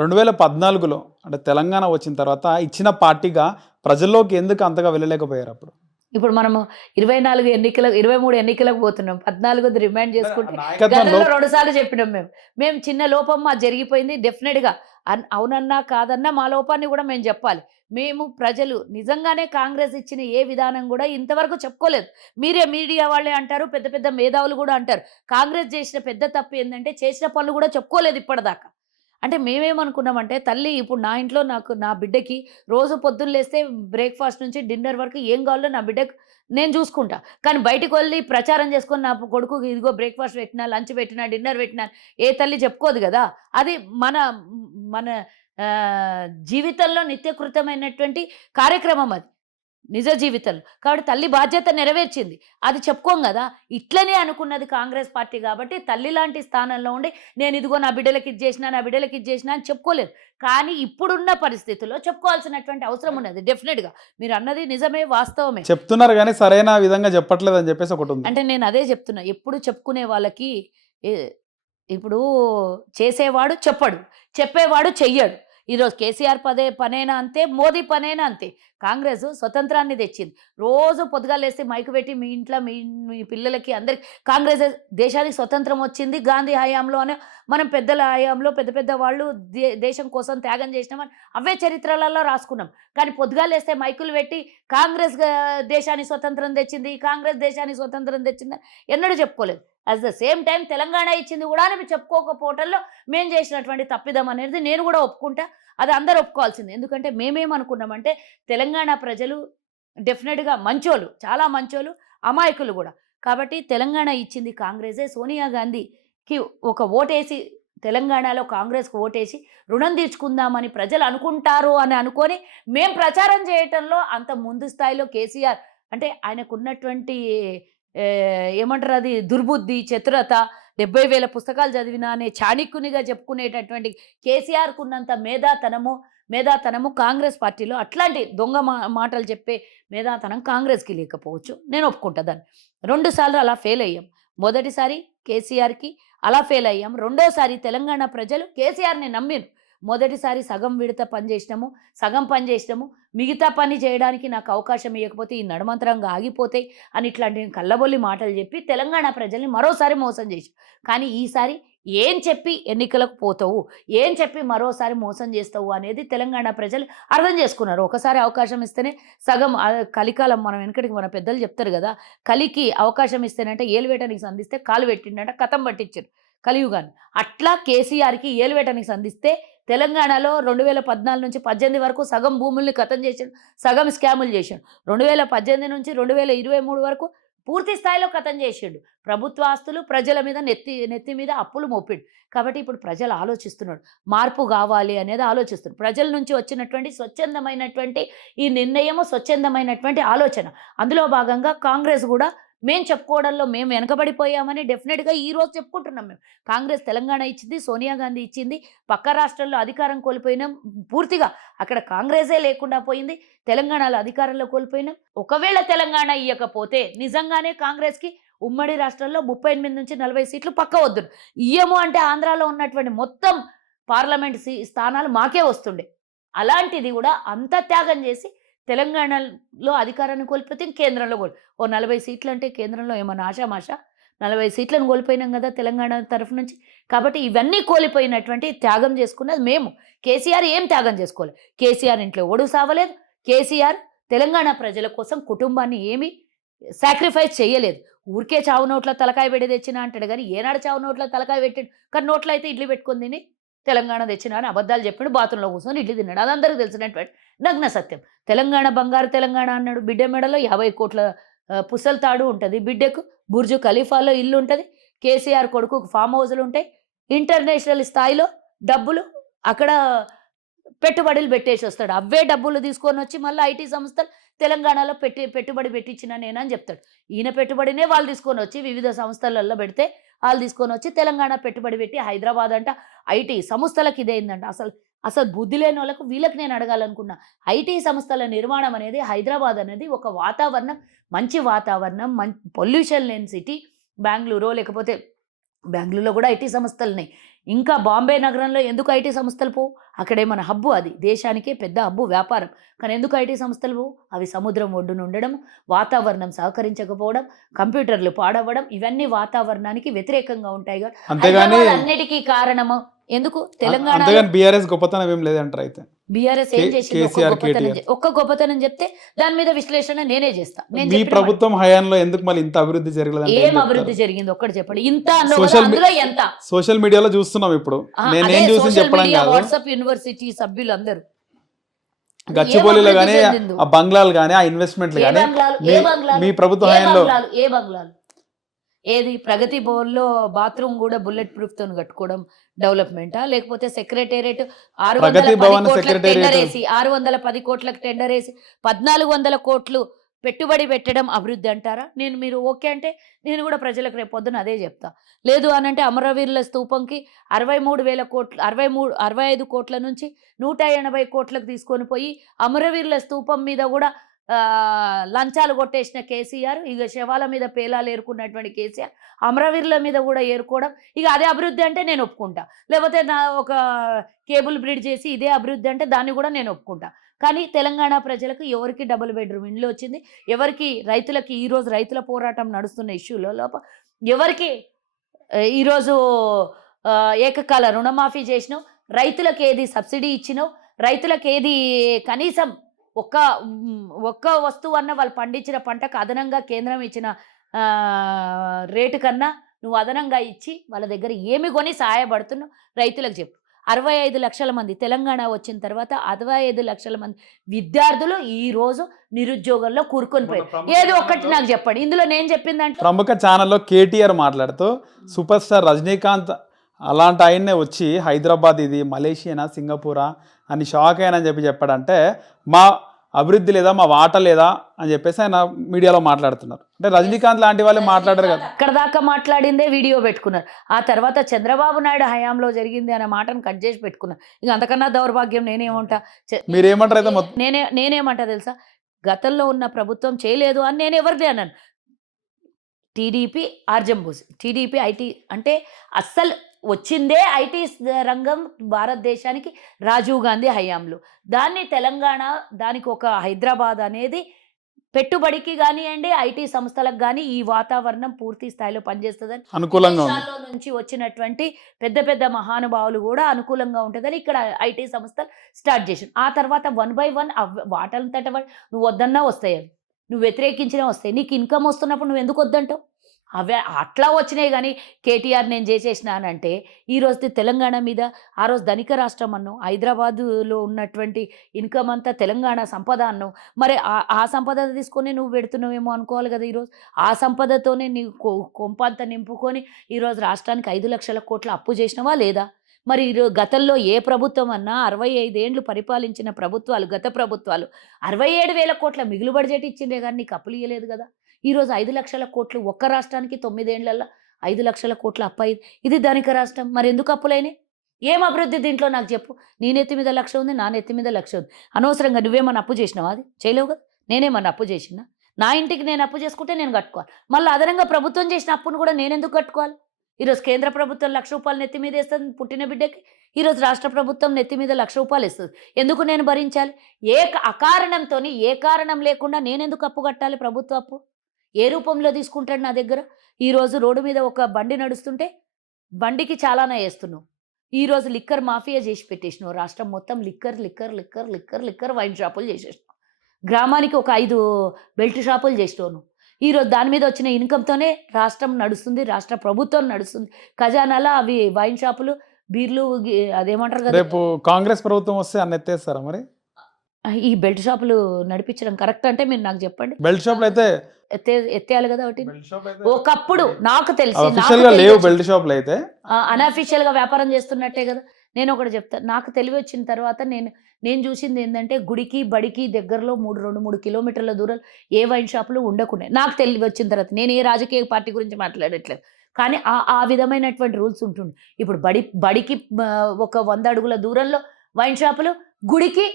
2014లో అంటే తెలంగాణ వచ్చిన తర్వాత ఇచ్చిన పార్టీగా ప్రజల్లోకి ఎందుకు అంతగా వెళ్ళలేకపోయారు అప్పుడు? ఇప్పుడు మనము 24 ఎన్నికలకు 23 ఎన్నికలకు పోతున్నాం. 14ది రిమైండ్ చేసుకుంటే నాయకత్వంలో గతంలో 2 సార్లు చెప్పినాం మేము. మేము చిన్న లోపం మాది జరిగిపోయింది. డెఫినిట్‌గా అవునన్నా, కాదన్నా మా లోపాన్ని కూడా మేము చెప్పాలి. మేము ప్రజలు నిజంగానే కాంగ్రెస్ ఇచ్చిన ఏ విధానం కూడా ఇంతవరకు చెప్పుకోలేదు. మీరే మీడియా వాళ్ళే అంటారు, పెద్ద పెద్ద మేధావులు కూడా అంటారు. కాంగ్రెస్ చేసిన పెద్ద తప్పు ఏందంటే చేసిన పనులు కూడా చెప్పుకోలేదు ఇప్పటిదాకా. అంటే మేమేమనుకున్నామంటే తల్లి ఇప్పుడు నా ఇంట్లో నా బిడ్డకి రోజు పొద్దున్న లేస్తే బ్రేక్‌ఫాస్ట్ నుంచి డిన్నర్ వరకు ఏం కావాలో నా బిడ్డకి నేను చూసుకుంటా. కానీ బయటికి వెళ్లి ప్రచారం చేసుకొని నా కొడుకుకి ఇదిగో బ్రేక్‌ఫాస్ట్ పెట్టినా, లంచ్ పెట్టినా, డిన్నర్ పెట్టినా ఏ తల్లి చెప్పుకోదు గదా! అది మన మన జీవితంలో నిత్యకృతమైనటువంటి కార్యక్రమం అది. నిజ జీవితంలో. కాబట్టి తల్లి బాధ్యత నెరవేర్చింది. అది చెప్పుకోం గదా! ఇట్లనే అనుకున్నది కాంగ్రెస్ పార్టీ గాబట్టి తల్లి లాంటి స్థానంలో ఉండి నేను ఇదిగో నా బిడ్డలకి ఇది జేసినా, నా బిడ్డలకి ఇది జేసినా అని చెప్పుకోలేదు. కానీ ఇప్పుడున్న పరిస్థితుల్లో చెప్పుకోవాల్సినటువంటి అవసరం ఉన్నది డెఫినిట్‌గా. మీరన్నది నిజమే, వాస్తవమే. చెప్తున్నారు గానీ సరైన విధంగా చెప్పట్లేదని చెప్పేసి ఒకటుంది. అంటే నేను అదే చెప్తున్నా. ఎప్పుడు చెప్పుకునే వాళ్ళకి ఎ ఇప్పుడు చేసేవాడు చెప్పడు. చెప్పేవాడు చెయ్యడు. ఈరోజు కేసీఆర్ పనైనా అంతే, మోదీ పనైనా అంతే. కాంగ్రెస్ స్వతంత్రాన్ని తెచ్చింది. రోజు పొద్దుగాల లేసి మైక్ పెట్టి మీ ఇంట్లో మీ పిల్లలకి అందరికి కాంగ్రెస్ దేశానికి స్వతంత్రం వచ్చింది గాంధీ హయాంలోనే, మనం పెద్దల హయాంలో పెద్ద పెద్ద వాళ్ళు దేశం కోసం త్యాగం చేసినామని అవే చరిత్రలలో రాసుకున్నాం. కానీ పొద్దుగాల లేస్తే మైకులు పెట్టి కాంగ్రెస్ దేశానికి స్వతంత్రం తెచ్చింది, కాంగ్రెస్ దేశానికి స్వతంత్రం తెచ్చిందని ఎన్నడూ చెప్పుకోలేదు. At the same time Telangana ఇచ్చింది కూడా అని చెప్పుకోకపోవటంలో మేము చేసినటువంటి తప్పిదం అనేది నేను కూడా ఒప్పుకుంటా. అది అందరూ ఒప్పుకోవాల్సింది. ఎందుకంటే మేమేమనుకున్నామంటే తెలంగాణ ప్రజలు డెఫినెట్‌గా మంచోళ్ళు, చాలా మంచోళ్ళు, అమాయకులు గూడా. కాబట్టి తెలంగాణ ఇచ్చింది కాంగ్రెసే. సోనియా గాంధీకి ఒక ఓటేసి తెలంగాణలో కాంగ్రెస్‌కి ఓటేసి రుణం తీర్చుకుందామని ప్రజలు అనుకుంటారు అని అనుకోని మేము ప్రచారం చేయటంలో అంత ముందు స్థాయిలో కేసీఆర్ అంటే ఆయనకున్నటువంటి ఏమంటారు అది దుర్బుద్ధి, చతురత 70,000 పుస్తకాలు చదివినా అనే చాణక్యునిగా చెప్పుకునేటటువంటి కేసీఆర్‌కున్నంత మేధాతనము కాంగ్రెస్ పార్టీలో అట్లాంటి దొంగ మాటలు చెప్పే మేధాతనం కాంగ్రెస్‌కి లేకపోవచ్చు. నేను ఒప్పుకుంటా దాన్ని. 2 సార్లు అలా ఫెయిల్ అయ్యాం. మొదటిసారి కేసీఆర్‌కి అలా ఫెయిల్ అయ్యాం. రెండోసారి తెలంగాణ ప్రజలు కేసీఆర్‌ని నమ్మిరు. మొదటిసారి సగం విడత పని చేసినాము, సగం పని చేసినాము. మిగతా పని చేయడానికి నాకు అవకాశం ఇయ్యకపోతే ఈ నడమంతరంగా ఆగిపోతాయి అని ఇట్లాంటి కల్లబొల్లి మాటలు చెప్పి తెలంగాణ ప్రజల్ని మరోసారి మోసం చేశారు. కానీ ఈసారి ఏం చెప్పి ఎన్నికలకు పోతావు, ఏం చెప్పి మరోసారి మోసం చేస్తావు అనేది తెలంగాణ ప్రజలు అర్థం చేసుకున్నారు. ఒకసారి అవకాశం ఇస్తేనే సగం కలికాలం మనం వెనకటికి మన పెద్దలు చెప్తారు కదా, కలికి అవకాశం ఇస్తేనంటే ఏలువేటానికి సంధిస్తే కాలు పెట్టిండంట, కథం పట్టించారు కలియుగాన్ని. అట్లా కేసీఆర్‌కి ఏలువేటానికి సంధిస్తే తెలంగాణలో 2014 నుంచి 18 వరకు సగం భూముల్ని ఖతం చేసాడు, సగం స్కాములు చేశాడు. 2018 నుంచి 2023 వరకు పూర్తి స్థాయిలో ఖతం చేసిండు. ప్రభుత్వ ఆస్తులు ప్రజల మీద నెత్తి మీద అప్పులు మోపిండు. కాబట్టి ఇప్పుడు ప్రజలు ఆలోచిస్తున్నాడు. మార్పు కావాలి అనేది ఆలోచిస్తున్నారు. ప్రజల నుంచి వచ్చినటువంటి స్వచ్ఛందమైనటువంటి ఈ నిర్ణయము, స్వచ్ఛందమైనటువంటి ఆలోచన. అందులో భాగంగా కాంగ్రెస్ కూడా మేము చెప్పుకోవడంలో మేము వెనకబడిపోయామని డెఫినెట్‌గా ఈరోజు చెప్పుకుంటున్నాం మేము. కాంగ్రెస్ తెలంగాణ ఇచ్చింది, సోనియా గాంధీ ఇచ్చింది. పక్క రాష్ట్రాల్లో అధికారం కోల్పోయినాం పూర్తిగా. అక్కడ కాంగ్రెసే లేకుండా పోయింది. తెలంగాణలో అధికారంలో కోల్పోయినాం. ఒకవేళ తెలంగాణ ఇయ్యకపోతే నిజంగానే కాంగ్రెస్‌కి ఉమ్మడి రాష్ట్రాల్లో 38 నుంచి 40 సీట్లు పక్కా వద్దును. ఇయ్యము అంటే ఆంధ్రాలో ఉన్నటువంటి మొత్తం పార్లమెంట్ స్థానాలు మాకే వస్తుండే. అలాంటిది కూడా అంత త్యాగం చేసి తెలంగాణలో అధికారాన్ని కోల్పోతే కేంద్రంలో ఓ 40 సీట్లు అంటే కేంద్రంలో ఏమన్నా ఆషామాషా? 40 సీట్లను కోల్పోయినాం కదా తెలంగాణ తరఫు నుంచి. కాబట్టి ఇవన్నీ కోల్పోయినటువంటి త్యాగం చేసుకున్నది మేము. కేసీఆర్ ఏం త్యాగం చేసుకోలేదు. కేసీఆర్ ఇంట్లో ఎవడు సావలేదు. కేసీఆర్ తెలంగాణ ప్రజల కోసం కుటుంబాన్ని ఏమీ సాక్రిఫైస్ చేయలేదు. ఊరికే చావు నోట్ల తలకాయ పెట్టి తెచ్చినా అంటాడు కానీ ఏనాడు చావు నోట్ల తలకాయ పెట్టాడు? కానీ నోట్లో అయితే ఇడ్లీ పెట్టుకొని తిని తెలంగాణ తెచ్చినా అని అబద్ధాలు చెప్పాడు. బాత్రూంలో కూర్చొని ఇడ్లీ తిన్నాడు. అదందరికీ తెలిసినటువంటి నగ్న సత్యం. తెలంగాణ బంగారు తెలంగాణ అన్నాడు. బిడ్డ మెడలో 50 కోట్ల పుసల తాడు ఉంటుంది. బిడ్డకు బుర్జు ఖలీఫాలో ఇల్లు ఉంటుంది. కేసీఆర్ కొడుకుకు ఫామ్ హౌస్‌లు ఉంటాయి. ఇంటర్నేషనల్ స్థాయిలో డబ్బులు అక్కడ పెట్టుబడులు పెట్టేసి వస్తాడు. అవే డబ్బులు తీసుకొని వచ్చి మళ్ళీ ఐటీ సంస్థలు తెలంగాణలో పెట్టుబడి పెట్టించిన నేనని చెప్తాడు. ఈయన పెట్టుబడినే వాళ్ళు తీసుకొని వచ్చి వివిధ సంస్థలలో పెడితే వాళ్ళు తీసుకొని వచ్చి తెలంగాణ పెట్టుబడి పెట్టి హైదరాబాద్ అంట ఐటీ సంస్థలకు ఇదేందంట. అసలు బుద్ధి లేని వాళ్ళకు వీళ్ళకి నేను అడగాలనుకున్నా. ఐటీ సంస్థల నిర్మాణం అనేది హైదరాబాద్ అనేది ఒక వాతావరణం, మంచి వాతావరణం, పొల్యూషన్ లేని సిటీ. బెంగుళూరో లేకపోతే బెంగుళూరులో కూడా ఐటీ సంస్థలున్నాయి. ఇంకా బాంబే నగరంలో ఎందుకు ఐటీ సంస్థలు పోవు? అక్కడే మన హబ్బు, అది దేశానికే పెద్ద హబ్బు వ్యాపారం. కానీ ఎందుకు ఐటీ సంస్థలు పోవు? అవి సముద్రం ఒడ్డున ఉండడం, వాతావరణం సహకరించకపోవడం, కంప్యూటర్లు పాడవ్వడం, ఇవన్నీ వాతావరణానికి వ్యతిరేకంగా ఉంటాయి కాబట్టి అంతేగాని హైదరాబాద్ అన్నిటికీ కారణము ఎందుకు? తెలంగాణలో అంతేగాని బీఆర్ఎస్ గొప్పతనం ఏం లేదంటారు అయితే. బీఆర్ఎస్ ఏం చేసింది? కేసీఆర్ కేటీఆర్ ఒక్క గొప్పతనం చెప్తే దాని మీద విశ్లేషణ నేనే చేస్తా. నేను మీ చెప్పిన ప్రభుత్వం హయాంలో ఎందుకు మళ్ళీ ఇంత అభివృద్ధి జరగలేదంటే ఏం అభివృద్ధి జరిగింది ఒక్కటి చెప్పండి. ఇంత అన్నావు కదా, సోషల్ అందులో ఎంత? సోషల్ మీడియాలో చూస్తున్నాం ఇప్పుడు. నేనేం చూసి చెప్పడం కాదు. వాట్సాప్ యూనివర్సిటీ సభ్యులు అందరూ గచ్చిబౌలిలో కానీ ఆ బంగ్లాలు కానీ ఆ ఇన్వెస్ట్మెంట్లు కానీ మీ ప్రభుత్వ హయాంలో ఏ బంగ్లాలు? ఏది ప్రగతి భవన్లో బాత్రూమ్ కూడా బుల్లెట్ ప్రూఫ్ తో కట్టుకోవడం డెవలప్మెంటా? లేకపోతే సెక్రటేరియట్ 610 కోట్లకు టెండర్ వేసి 1400 కోట్లు పెట్టుబడి పెట్టడం అభివృద్ధి అంటారా? మీరు ఓకే అంటే నేను కూడా ప్రజలకు రేపు పొద్దున అదే చెప్తా. లేదు అనంటే అమరవీరుల స్తూపంకి 63,000 కోట్లు 65 కోట్ల నుంచి 180 కోట్లకు తీసుకొని పోయి అమరవీరుల స్తూపం మీద కూడా లంచాలు కొట్టేసిన కేసీఆర్, ఇక శవాల మీద పేలాలు ఏరుకున్నటువంటి కేసీఆర్ అమరవీరుల మీద కూడా ఏరుకోవడం, ఇక అదే అభివృద్ధి అంటే నేను ఒప్పుకుంటా. లేకపోతే నా ఒక కేబుల్ బ్రిడ్జ్ చేసి ఇదే అభివృద్ధి అంటే దాన్ని కూడా నేను ఒప్పుకుంటా. కానీ తెలంగాణ ప్రజలకు ఎవరికి డబుల్ బెడ్రూమ్ ఇండ్లు వచ్చింది? ఎవరికి రైతులకి ఈరోజు రైతుల పోరాటం నడుస్తున్న ఇష్యూలో ఎవరికి ఈరోజు ఏకకాల రుణమాఫీ చేసినావు? రైతులకు ఏది సబ్సిడీ ఇచ్చినావు? రైతులకు ఏది కనీసం ఒక్క వస్తువు అన్న వాళ్ళు పండించిన పంటకు అదనంగా కేంద్రం ఇచ్చిన రేటు కన్నా నువ్వు అదనంగా ఇచ్చి వాళ్ళ దగ్గర ఏమి కొని సహాయపడుతున్నావు రైతులకు చెప్పు. 65 లక్షల మంది తెలంగాణ వచ్చిన తర్వాత 65 లక్షల మంది విద్యార్థులు ఈ రోజు నిరుద్యోగంలో కూరుకొని పోయారు. ఏదో ఒక్కటి నాకు చెప్పండి ఇందులో నేను చెప్పిందంటే. ప్రముఖ ఛానల్లో కేటీఆర్ మాట్లాడుతూ సూపర్ స్టార్ రజనీకాంత్ అలాంటి ఆయన్నే వచ్చి హైదరాబాద్ ఇది మలేషియానా సింగపూరా అని షాక్ అయినా అని చెప్పాడంటే మా అభివృద్ధి లేదా మా వాట లేదా అని చెప్పేసి ఆయన మీడియాలో మాట్లాడుతున్నారు. అంటే రజనీకాంత్ లాంటి వాళ్ళే మాట్లాడారు కదా. అక్కడ దాకా మాట్లాడిందే వీడియో పెట్టుకున్నారు. ఆ తర్వాత చంద్రబాబు నాయుడు హయాంలో జరిగింది అనే మాటను కట్ చేసి పెట్టుకున్నారు. ఇక అంతకన్నా దౌర్భాగ్యం నేనేమంటా? మీరేమంటారు అయితే? నేనేమంటా తెలుసా? గతంలో ఉన్న ప్రభుత్వం చేయలేదు అని నేను ఎవరిది అన్నాను. టీడీపీ ఆర్జంబూసి, టీడీపీ ఐటీ అంటే అస్సలు వచ్చిందే ఐటీ రంగం భారతదేశానికి రాజీవ్ గాంధీ హయాంలో. దాన్ని తెలంగాణ, దానికి ఒక హైదరాబాద్ అనేది పెట్టుబడికి కానివ్వండి, ఐటీ సంస్థలకు కానీ ఈ వాతావరణం పూర్తి స్థాయిలో పనిచేస్తుందని అనుకూలంగా నుంచి వచ్చినటువంటి పెద్ద పెద్ద మహానుభావులు కూడా అనుకూలంగా ఉంటుందని ఇక్కడ ఐటీ సంస్థలు స్టార్ట్ చేసారు. ఆ తర్వాత 1 by 1 వాటంతట నువ్వు వద్దన్నా వస్తాయి, అవి నువ్వు వ్యతిరేకించినా వస్తాయి. నీకు ఇన్కమ్ వస్తున్నప్పుడు నువ్వు ఎందుకు వద్దంటావు? అవే అట్లా వచ్చినాయి. కానీ కేటీఆర్ నేను చేసేసినానంటే ఈరోజు తెలంగాణ మీద ఆ రోజు ధనిక రాష్ట్రం అన్నావు, హైదరాబాదులో ఉన్నటువంటి ఇన్కమ్ అంతా తెలంగాణ సంపద అన్నావు. మరి ఆ సంపద తీసుకొని నువ్వు పెడుతున్నావేమో అనుకోవాలి కదా. ఈరోజు ఆ సంపదతోనే నీవు కొంపంతా నింపుకొని ఈరోజు రాష్ట్రానికి 5 లక్షల కోట్ల అప్పు చేసినవా లేదా? మరి గతంలో ఏ ప్రభుత్వం అన్నా 65 ఏండ్లు పరిపాలించిన ప్రభుత్వాలు, గత ప్రభుత్వాలు 67,000 కోట్ల మిగులు బడ్జెట్ ఇచ్చిందే కానీ నీకు అప్పులు ఇవ్వలేదు కదా. ఈరోజు 5 లక్షల కోట్లు ఒక్క రాష్ట్రానికి 9 ఏళ్లలో 5 లక్షల కోట్ల అప్పు అయింది. ఇది ధనిక రాష్ట్రం, మరి ఎందుకు అప్పులైనాయి? ఏం అభివృద్ధి దీంట్లో నాకు చెప్పు. నీ నెత్తి మీద 1,00,000 ఉంది, నా నెత్తి మీద 1,00,000 ఉంది. అనవసరంగా నువ్వేమన్నా అప్పు చేసినావా? అది చేయలేవు కదా. నేనేమన్నా అప్పు చేసినా? నా ఇంటికి నేను అప్పు చేసుకుంటే నేను కట్టుకోవాలి. మళ్ళీ అదనంగా ప్రభుత్వం చేసిన అప్పును కూడా నేను ఎందుకు కట్టుకోవాలి? ఈరోజు కేంద్ర ప్రభుత్వం 1,00,000 రూపాయలు నెత్తి మీద వేస్తుంది పుట్టిన బిడ్డకి. ఈరోజు రాష్ట్ర ప్రభుత్వం నెత్తి మీద 1,00,000 రూపాయలు ఇస్తుంది. ఎందుకు నేను భరించాలి? అకారణంతో ఏ కారణం లేకుండా నేనెందుకు అప్పు కట్టాలి? ప్రభుత్వ అప్పు ఏ రూపంలో తీసుకుంటాడు నా దగ్గర? ఈరోజు రోడ్డు మీద ఒక బండి నడుస్తుంటే బండికి చాలానా వేస్తున్నావు. ఈరోజు లిక్కర్ మాఫియా చేసి పెట్టేసినావు. రాష్ట్రం మొత్తం liquor liquor liquor liquor liquor wine షాపులు చేసేసినావు. గ్రామానికి ఒక 5 బెల్ట్ షాపులు చేసినావు. ఈరోజు దాని మీద వచ్చిన ఇన్కమ్తోనే రాష్ట్రం నడుస్తుంది, రాష్ట్ర ప్రభుత్వం నడుస్తుంది. ఖజానాలో అవి వైన్ షాపులు, బీర్లు, అదేమంటారు కదా. రేపు కాంగ్రెస్ ప్రభుత్వం వస్తే అన్ని ఎత్తేస్తారా మరి? ఈ బెల్ట్ షాపులు నడిపించడం కరెక్ట్ అంటే మీరు నాకు చెప్పండి. బెల్ట్ షాపులు అయితే ఎత్తేయాలి కదా. ఒకటి ఒకప్పుడు నాకు తెలిసి లేవు బెల్ట్ షాపులు అయితే అన్అఫీషియల్ గా వ్యాపారం చేస్తున్నట్టే కదా. నేను ఒకటి చెప్తా, నాకు తెలివి వచ్చిన తర్వాత నేను చూసింది ఏంటంటే గుడికి బడికి దగ్గరలో 2-3 కిలోమీటర్ల దూరం ఏ వైన్ షాపులు ఉండకుండా నాకు తెలివి వచ్చిన తర్వాత. నేను ఏ రాజకీయ పార్టీ గురించి మాట్లాడట్లేదు, కానీ ఆ విధమైనటువంటి రూల్స్ ఉంటుండే. ఇప్పుడు బడికి ఒక 100 అడుగుల దూరంలో వైన్ షాపులు, గుడికి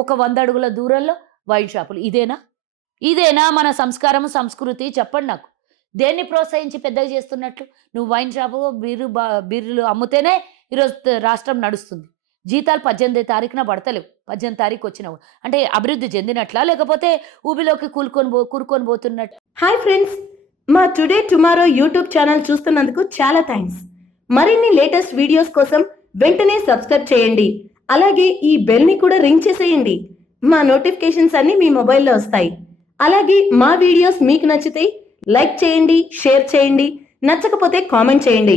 ఒక 100 అడుగుల దూరంలో వైన్ షాపులు. ఇదేనా మన సంస్కారము, సంస్కృతి? చెప్పండి నాకు. దేన్ని ప్రోత్సహించి పెద్దగా చేస్తున్నట్లు? నువ్వు వైన్ షాపు, బీర్లు అమ్ముతేనే ఈరోజు రాష్ట్రం నడుస్తుంది. జీతాలు 18 తారీఖున పడతలేవు. 18 తారీఖు వచ్చినావు. అంటే అభివృద్ధి చెందినట్లా? లేకపోతే ఊబిలోకి కూరుకొని పోతున్నట్టు? హాయ్ ఫ్రెండ్స్, మా టుడే టుమారో యూట్యూబ్ ఛానల్ చూస్తున్నందుకు చాలా థ్యాంక్స్. మరిన్ని లేటెస్ట్ వీడియోస్ కోసం వెంటనే సబ్స్క్రైబ్ చేయండి. అలాగే ఈ బెల్ని కూడా రింగ్ చేసేయండి. మా నోటిఫికేషన్స్ అన్ని మీ మొబైల్లో వస్తాయి. అలాగే మా వీడియోస్ మీకు నచ్చితే లైక్ చేయండి, షేర్ చేయండి, నచ్చకపోతే కామెంట్ చేయండి.